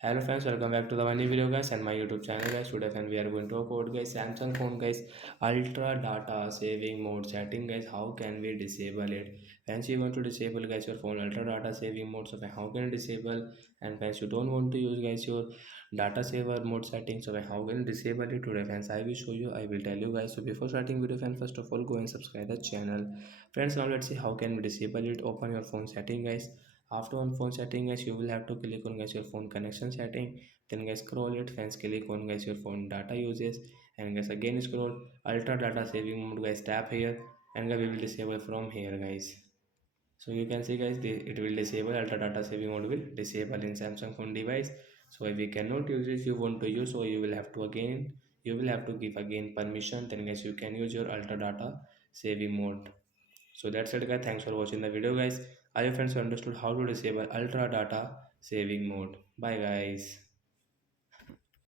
Hello friends, welcome back to the new video guys and my YouTube channel guys. Today friends, we are going to talk about guys Samsung phone guys ultra data saving mode setting guys. How can we disable it? Friends, you want to disable guys your phone ultra data saving mode. So how can you disable? And friends, you don't want to use guys your data saver mode setting. So how can you disable it today friends? I will show you. I will tell you guys. So before starting video friends, first of all go and subscribe the channel. Friends, now let's see how can we disable it. Open your phone setting guys. After on phone setting guys, you will have to click on guys your phone connection setting, then guys scroll it, friends click on guys your phone data uses, and guys again scroll ultra data saving mode guys, tap here, and guys we will disable from here guys. So you can see guys it will disable ultra data saving mode will disable in Samsung phone device. So if we cannot use it, you want to use, so you will have to again, you will have to give again permission, then guys you can use your ultra data saving mode. So that's it guys, thanks for watching the video guys. I hope friends understood how to disable ultra data saving mode. Bye guys.